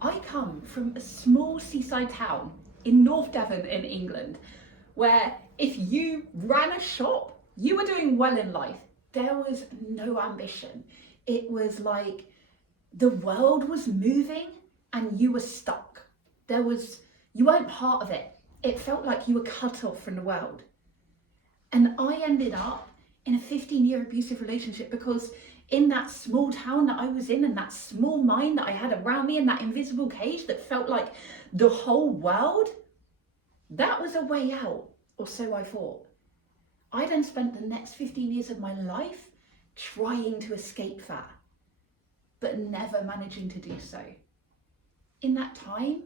I come from a small seaside town in North Devon in England, where if you ran a shop, you were doing well in life. There was no ambition. It was like the world was moving and you were stuck. You weren't part of it. It felt like you were cut off from the world. And I ended up in a 15-year abusive relationship because in that small town that I was in and that small mind that I had around me and that invisible cage that felt like the whole world, that was a way out, or so I thought. I then spent the next 15 years of my life trying to escape that, but never managing to do so. In that time,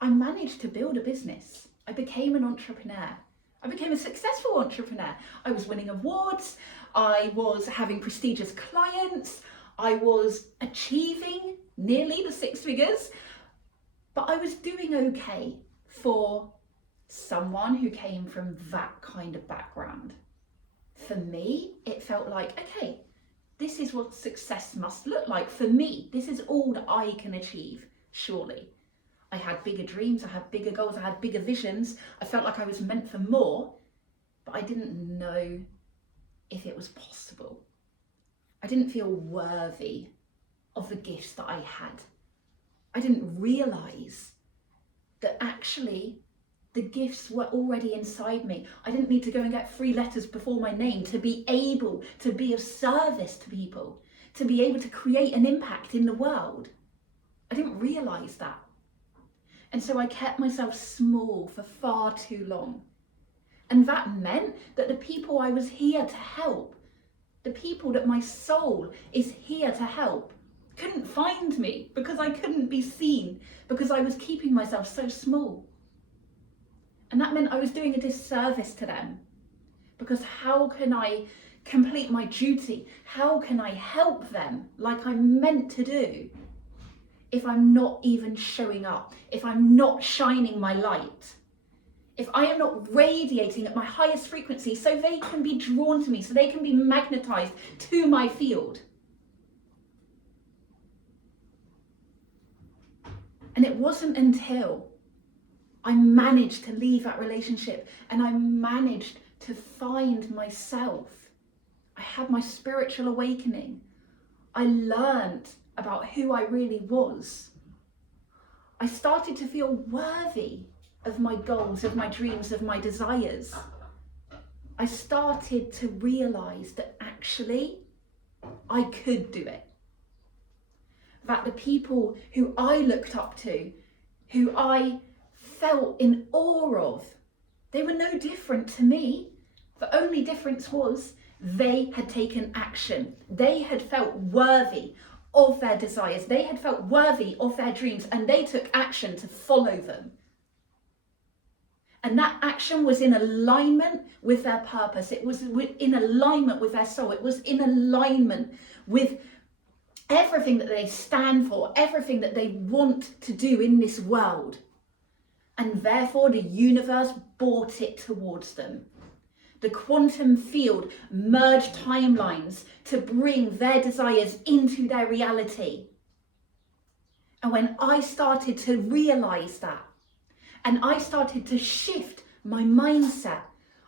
I managed to build a business. I became an entrepreneur. I became a successful entrepreneur. I was winning awards, I was having prestigious clients, I was achieving nearly the six figures, but I was doing okay for someone who came from that kind of background. For me, it felt like, okay, this is what success must look like for me. This is all that I can achieve, surely. I had bigger dreams, I had bigger goals, I had bigger visions. I felt like I was meant for more, but I didn't know if it was possible. I didn't feel worthy of the gifts that I had. I didn't realise that actually the gifts were already inside me. I didn't need to go and get 3 letters before my name to be able to be of service to people, to be able to create an impact in the world. I didn't realise that. And so I kept myself small for far too long. And that meant that the people I was here to help, the people that my soul is here to help, couldn't find me because I couldn't be seen, because I was keeping myself so small. And that meant I was doing a disservice to them, because how can I complete my duty? How can I help them like I'm meant to do if I'm not even showing up, if I'm not shining my light, if I am not radiating at my highest frequency so they can be drawn to me, so they can be magnetized to my field? And it wasn't until I managed to leave that relationship and I managed to find myself. I had my spiritual awakening. I learned about who I really was. I started to feel worthy of my goals, of my dreams, of my desires. I started to realize that actually I could do it. That the people who I looked up to, who I felt in awe of, they were no different to me. The only difference was they had taken action. They had felt worthy of their desires. They had felt worthy of their dreams, and they took action to follow them. And that action was in alignment with their purpose. It was in alignment with their soul. It was in alignment with everything that they stand for, everything that they want to do in this world. And therefore the universe brought it towards them. The quantum field merged timelines to bring their desires into their reality. And when I started to realize that, and I started to shift my mindset,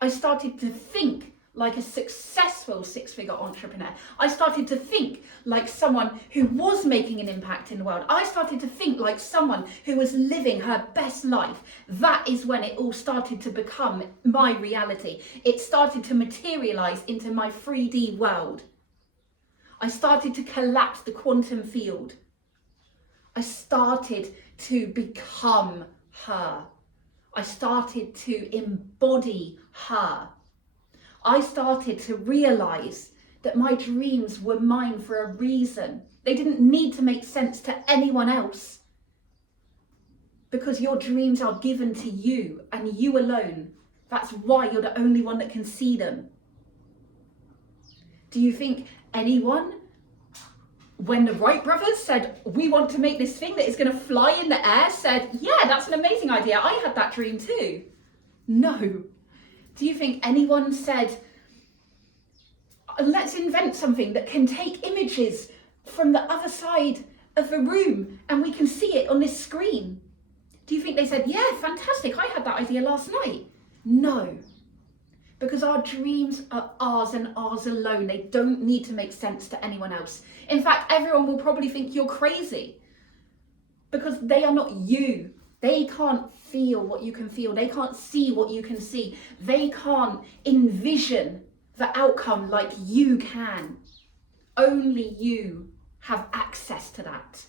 I started to think like a successful 6-figure entrepreneur. I started to think like someone who was making an impact in the world. I started to think like someone who was living her best life. That is when it all started to become my reality. It started to materialize into my 3D world. I started to collapse the quantum field. I started to become her. I started to embody her. I started to realize that my dreams were mine for a reason. They didn't need to make sense to anyone else, because your dreams are given to you and you alone. That's why you're the only one that can see them. Do you think anyone, when the Wright brothers said, we want to make this thing that is going to fly in the air, said, yeah, that's an amazing idea, I had that dream too? No. Do you think anyone said, let's invent something that can take images from the other side of the room and we can see it on said, yeah, fantastic, I had that idea last night. No, because our dreams are ours and ours alone. They don't need to make sense to anyone else. In fact, everyone will probably think you're crazy because they are not you. They can't feel what you can feel. They can't see what you can see. They can't envision the outcome like you can. Only you have access to that.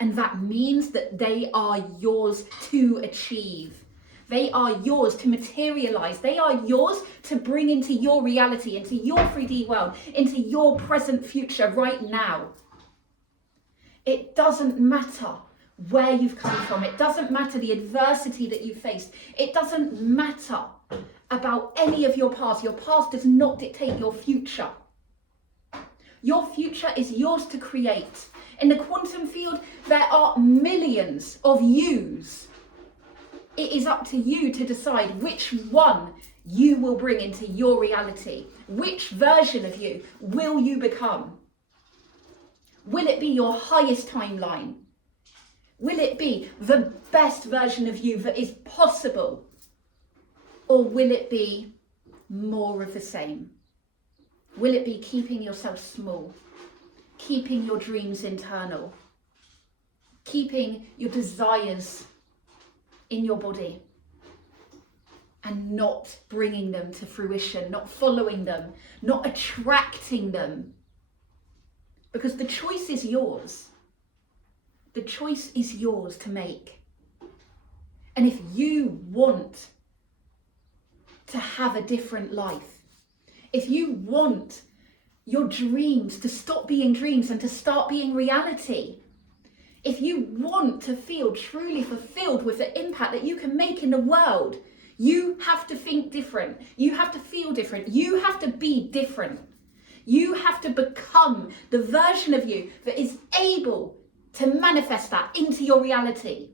And that means that they are yours to achieve. They are yours to materialize. They are yours to bring into your reality, into your 3D world, into your present future right now. It doesn't matter where you've come from. It doesn't matter the adversity that you faced. It doesn't matter about any of your past. Your past does not dictate your future. Your future is yours to create. In the quantum field, there are millions of yous. It is up to you to decide which one you will bring into your reality. Which version of you will you become? Will it be your highest timeline? Will it be the best version of you that is possible? Or will it be more of the same? Will it be keeping yourself small? Keeping your dreams internal? Keeping your desires in your body? And not bringing them to fruition, not following them, not attracting them? Because the choice is yours. The choice is yours to make. And if you want to have a different life, if you want your dreams to stop being dreams and to start being reality, if you want to feel truly fulfilled with the impact that you can make in the world, you have to think different. You have to feel different. You have to be different. You have to become the version of you that is able to manifest that into your reality.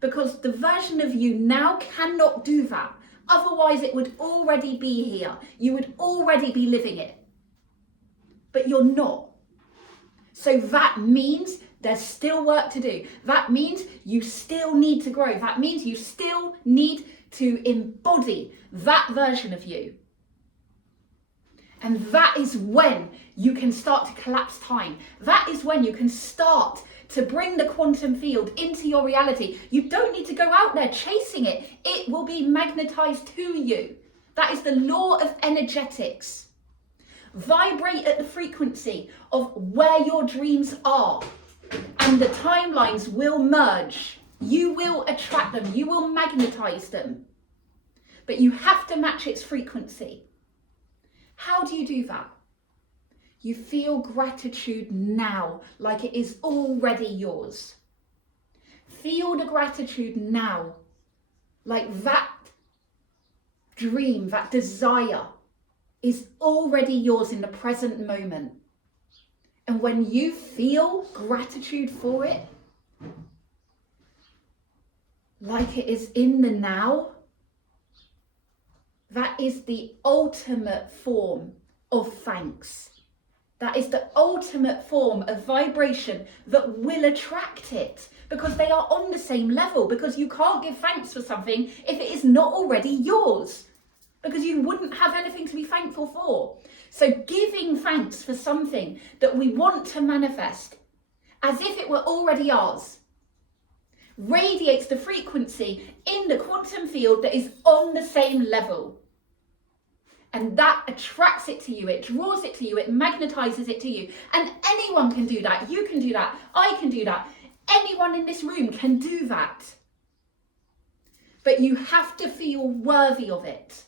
Because the version of you now cannot do that. Otherwise, it would already be here. You would already be living it. But you're not. So that means there's still work to do. That means you still need to grow. That means you still need to embody that version of you. And that is when you can start to collapse time. That is when you can start to bring the quantum field into your reality. You don't need to go out there chasing it. It will be magnetized to you. That is the law of energetics. Vibrate at the frequency of where your dreams are, and the timelines will merge. You will attract them. You will magnetize them. But you have to match its frequency. How do you do that? You feel gratitude now, like it is already yours. Feel the gratitude now, like that dream, that desire is already yours in the present moment. And when you feel gratitude for it, like it is in the now, that is the ultimate form of thanks. That is the ultimate form of vibration that will attract it, because they are on the same level, because you can't give thanks for something if it is not already yours, because you wouldn't have anything to be thankful for. So giving thanks for something that we want to manifest as if it were already ours radiates the frequency in the quantum field that is on the same level. And that attracts it to you, it draws it to you, it magnetizes it to you. And anyone can do that. You can do that. I can do that. Anyone in this room can do that. But you have to feel worthy of it.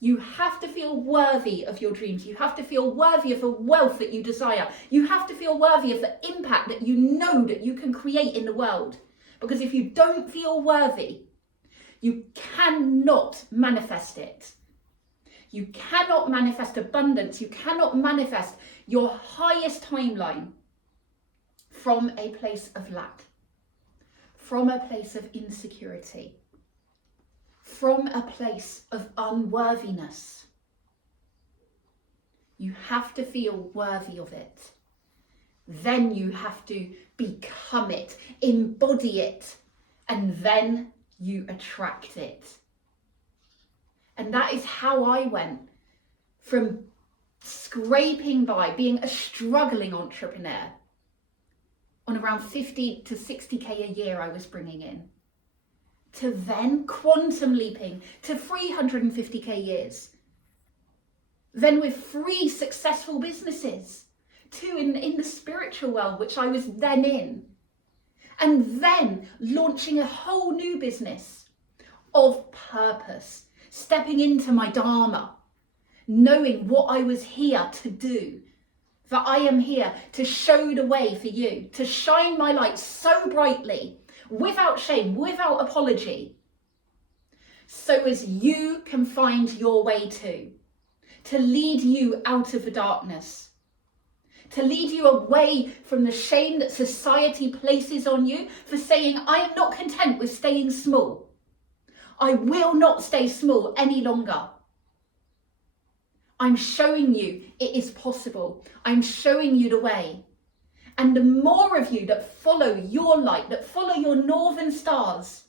You have to feel worthy of your dreams. You have to feel worthy of the wealth that you desire. You have to feel worthy of the impact that you know that you can create in the world. Because if you don't feel worthy, you cannot manifest it. You cannot manifest abundance. You cannot manifest your highest timeline from a place of lack, from a place of insecurity, from a place of unworthiness. You have to feel worthy of it. then you have to become it, embody it, and then you attract it. And that is how I went from scraping by, being a struggling entrepreneur on around 50 to 60k a year I was bringing in, to then quantum leaping to 350k years, then with 3 successful businesses, 2 in the spiritual world, which I was then in, and then launching a whole new business of purpose, stepping into my dharma, knowing what I was here to do, that I am here to show the way for you, to shine my light so brightly, without shame, without apology, so as you can find your way too, to lead you out of the darkness, to lead you away from the shame that society places on you for saying, I am not content with staying small. I will not stay small any longer. I'm showing you it is possible. I'm showing you the way. And the more of you that follow your light, that follow your northern stars,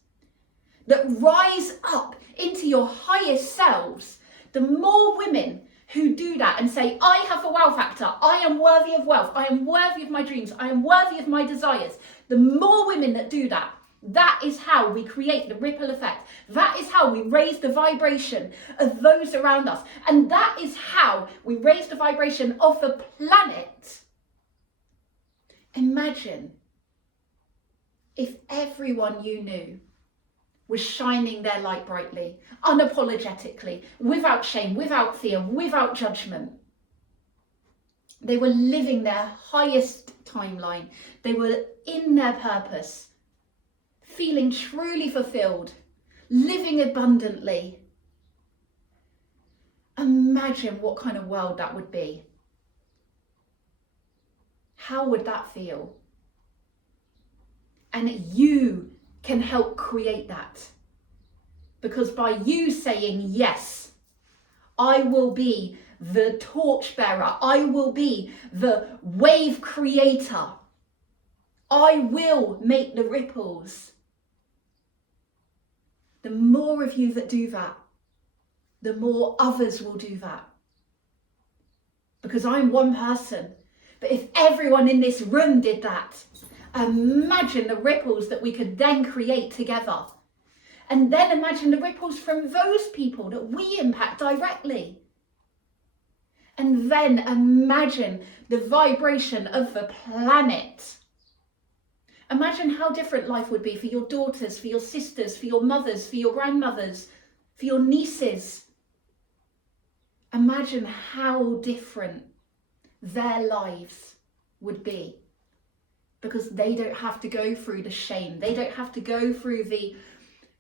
that rise up into your highest selves, the more women who do that and say, I have a wow factor, I am worthy of wealth, I am worthy of my dreams, I am worthy of my desires, the more women that do that, that is how we create the ripple effect. That is how we raise the vibration of those around us. And that is how we raise the vibration of the planet. Imagine if everyone you knew was shining their light brightly, unapologetically, without shame, without fear, without judgment. They were living their highest timeline. They were in their purpose, feeling truly fulfilled, living abundantly. Imagine what kind of world that would be. How would that feel? And you can help create that. Because by you saying, yes, I will be the torchbearer, I will be the wave creator, I will make the ripples. The more of you that do that, the more others will do that. Because I'm one person. But if everyone in this room did that, imagine the ripples that we could then create together. And then imagine the ripples from those people that we impact directly. And then imagine the vibration of the planet. Imagine how different life would be for your daughters, for your sisters, for your mothers, for your grandmothers, for your nieces. Imagine how different their lives would be, because they don't have to go through the shame. They don't have to go through the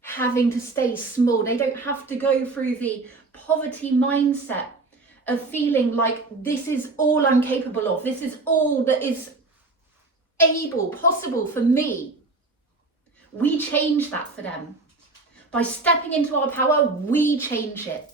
having to stay small. They don't have to go through the poverty mindset of feeling like this is all I'm capable of. This is all that is possible for me. We change that for them. By stepping into our power, we change it.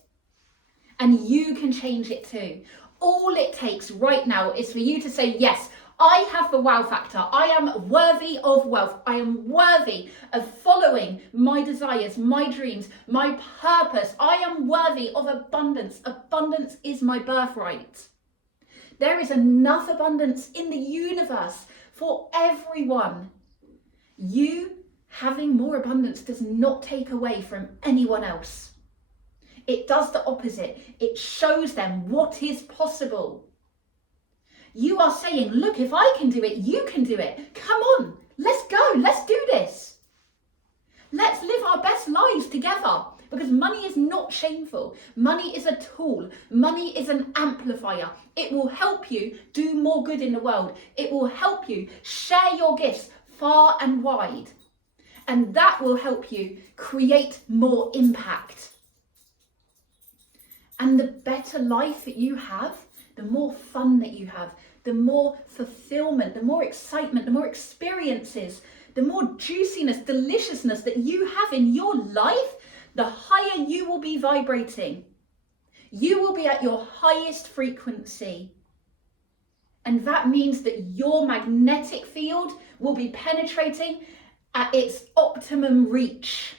And you can change it too. All it takes right now is for you to say, yes, I have the wow factor. I am worthy of wealth. I am worthy of following my desires, my dreams, my purpose. I am worthy of abundance. Abundance is my birthright. There is enough abundance in the universe for everyone. You having more abundance does not take away from anyone else. It does the opposite. It shows them what is possible. You are saying, look, if I can do it, you can do it. Come on, let's go. Let's do this. Let's live our best lives together, because money is not shameful. Money is a tool. Money is an amplifier. It will help you do more good in the world. It will help you share your gifts far and wide. And that will help you create more impact. And the better life that you have, the more fun that you have, the more fulfillment, the more excitement, the more experiences, the more juiciness, deliciousness that you have in your life, the higher you will be vibrating. You will be at your highest frequency. And that means that your magnetic field will be penetrating at its optimum reach.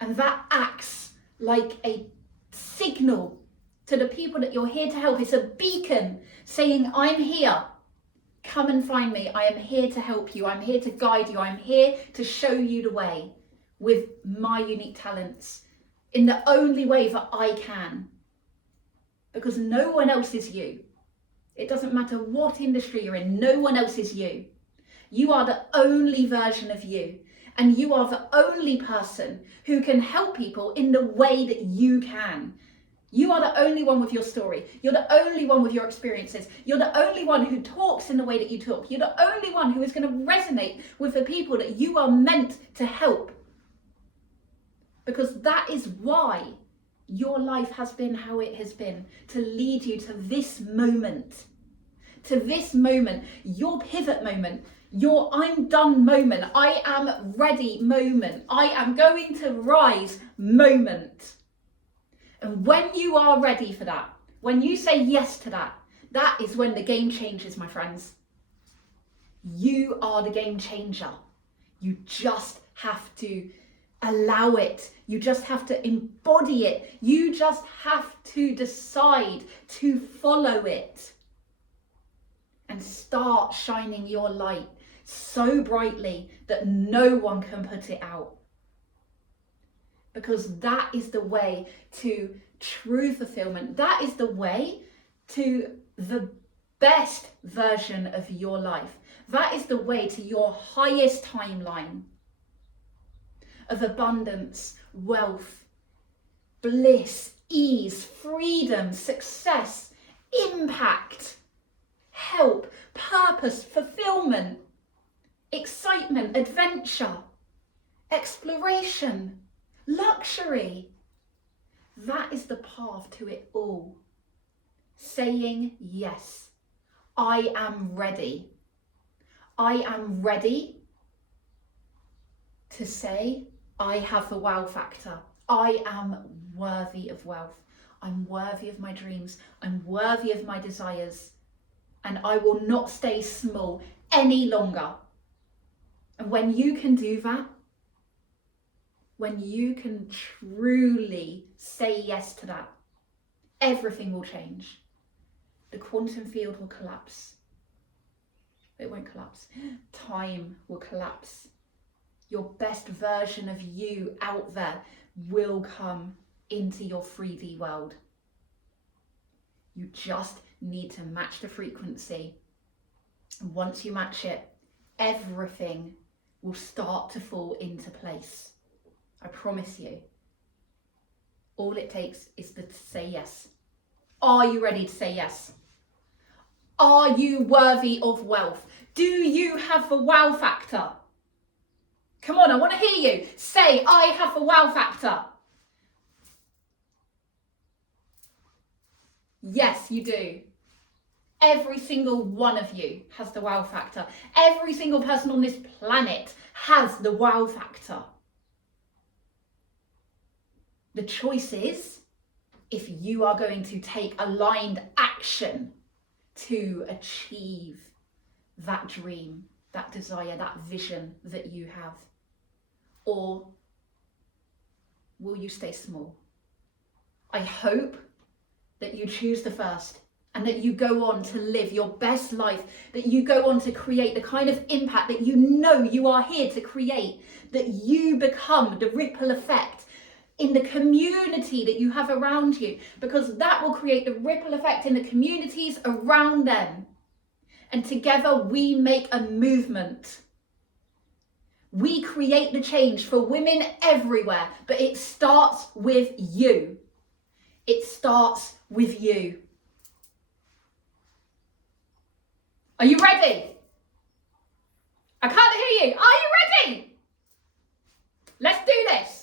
And that acts like a signal to the people that you're here to help. It's a beacon saying, I'm here. Come and find me. I am here to help you. I'm here to guide you. I'm here to show you the way with my unique talents in the only way that I can. Because no one else is you. It doesn't matter what industry you're in. No one else is you. You are the only version of you. And you are the only person who can help people in the way that you can. You are the only one with your story. You're the only one with your experiences. You're the only one who talks in the way that you talk. You're the only one who is going to resonate with the people that you are meant to help. Because that is why your life has been how it has been, to lead you to this moment. To this moment, your pivot moment, your I'm done moment, I am ready moment, I am going to rise moment. And when you are ready for that, when you say yes to that, that is when the game changes, my friends. You are the game changer. You just have to allow it. You just have to embody it. You just have to decide to follow it and start shining your light so brightly that no one can put it out. Because that is the way to true fulfillment. That is the way to the best version of your life. That is the way to your highest timeline of abundance, wealth, bliss, ease, freedom, success, impact, help, purpose, fulfillment, excitement, adventure, exploration, luxury. That is the path to it all. Saying yes. I am ready. I am ready to say I have the wow factor. I am worthy of wealth. I'm worthy of my dreams. I'm worthy of my desires. And I will not stay small any longer. And when you can do that, when you can truly say yes to that, everything will change. The quantum field will collapse. It won't collapse. Time will collapse. Your best version of you out there will come into your 3D world. You just need to match the frequency. And once you match it, everything will start to fall into place. I promise you. All it takes is to say yes. Are you ready to say yes? Are you worthy of wealth? Do you have the wow factor? Come on, I want to hear you. Say, I have the wow factor. Yes, you do. Every single one of you has the wow factor. Every single person on this planet has the wow factor. The choice is if you are going to take aligned action to achieve that dream, that desire, that vision that you have. Or will you stay small? I hope that you choose the first and that you go on to live your best life, that you go on to create the kind of impact that you know you are here to create, that you become the ripple effect in the community that you have around you, because that will create the ripple effect in the communities around them. And together we make a movement. We create the change for women everywhere, but it starts with you. It starts with you. Are you ready? I can't hear you. Are you ready? Let's do this.